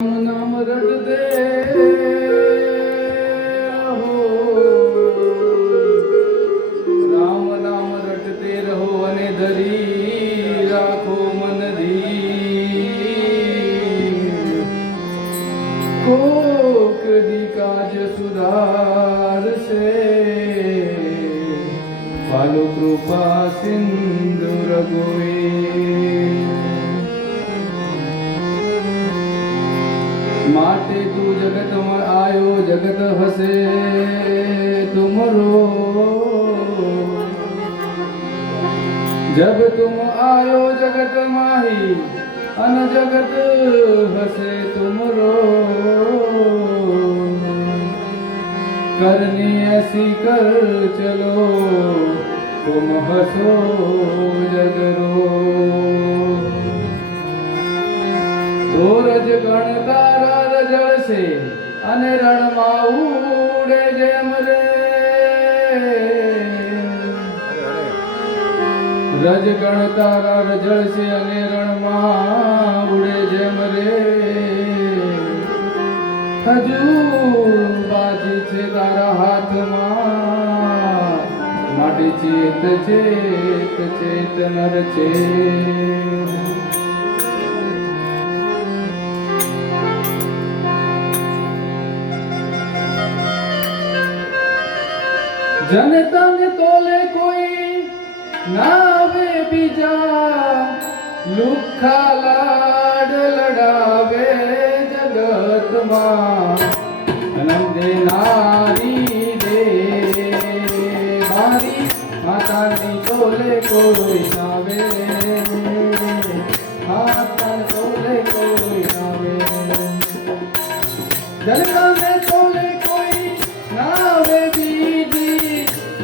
नाम रटते रहो, राम नाम रटते रहो અને ધરી રાખો મન ધીર. કોક દી કાજ સુધારશે, પાલો કૃપા સિંધુ રઘુવીર. माटे तू जगत में आयो जगत हसे तुमरो. जब तुम आयो जगत माही अन जगत हसे तुमरो. करनी ऐसी कर चलो तुम हसो जगरो. तो रजगण तारा रजळसे અને રણમાં ઉડે જેમ રે. રજગણ તારા રજળશે અને રણમાં ઉડે જેમ રે. હજુ બાજી છે તારા હાથમાં, માટે ચેત ચેત ચેતનર છે. जनता ने तोले कोई नावे बीजा, લુખ્ખા લાડ લડાવે જગત માં. જન્મ દેનારી દે મારી માતાની તોલે કોઈ નાવે, માતા તોલે કોઈ નાવે. जनता ने तोले कोई नावे बीजी,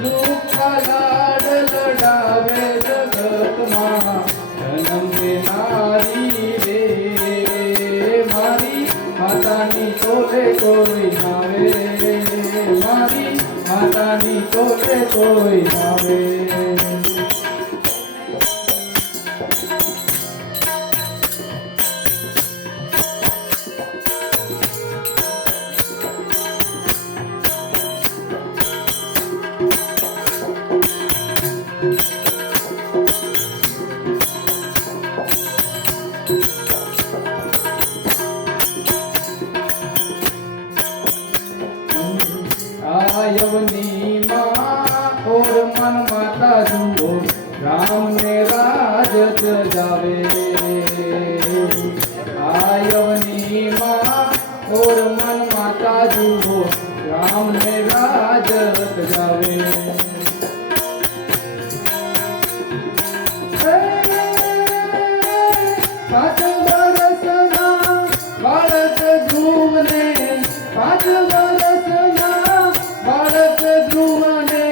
લુખ્ખા લાડ લડાવે જગત માં. જન્મ દેનારી રે મારી માતાની તોલે કોઈ નાવે, મારી માતાની તોલે કોઈ નાવે. यवनी माँ और मन माता जुओ, राम ने राज जावे. यवनी माँ और मन माता जुओ, राम ने राज जावे. पाँच बरसना बालक ध्रुव ने, पाँच बरसना बालक ध्रुव ने,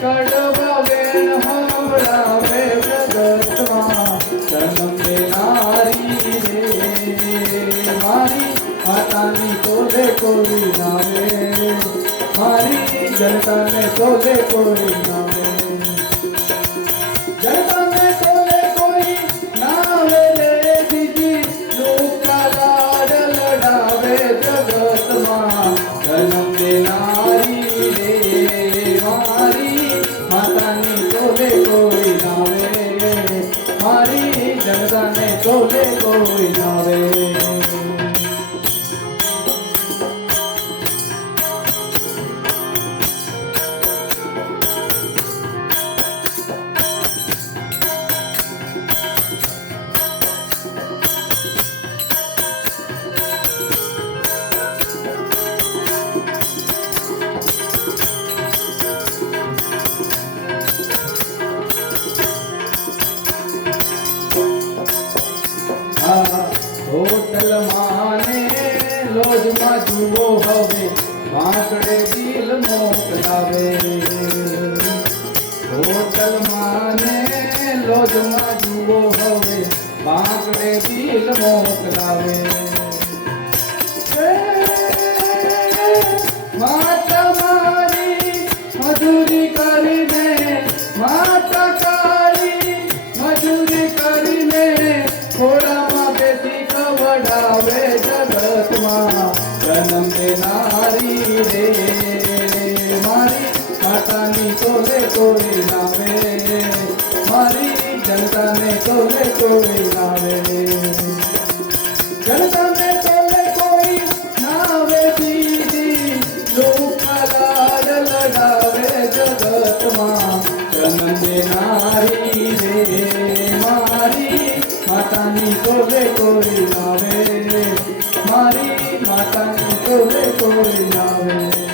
कड़वा वेण हमरावे जगतમાં. જન્મ દેનારી રે મારી માતાની તોલે કોઈ નાવે, મારી જનતાને તોલે કોઈ નાવે. જનતાને તોલે કોઈ નાવે રે દીદી, લુખ્ખા લાડ લડાવે જગતમાં. જન્મ દેનારી રે મારી માતાની તોલે કોઈ નાવે, મારી જનતાને તોલે કોઈ નાવે. હોટલ માને લોજમાં જુઓ હવે, વાંકડે દિલ મોકલાવે. હોટલ માને લોજમાં જુઓ હવે, વાંકડે દિલ મોકલાવે. માતા મારી મજૂરી કરીને, માતા કાળી મજૂરી કરીને, થોડામાં બેસી કવડાવે જગત. જન્મ દેનારી રે મારી માતાની તોલે કોઈ નાવે મારી જનતાને તોલે કોઈ નાવે જનતાને તોલે કોઈ નાવે દીદી દુઃખ લાડ લડાવે જગતમાં જન્મ દેનારી રે મારી માતાની તોલે કોઈ નાવે મારી માતાની તોલે કોઈ નાવે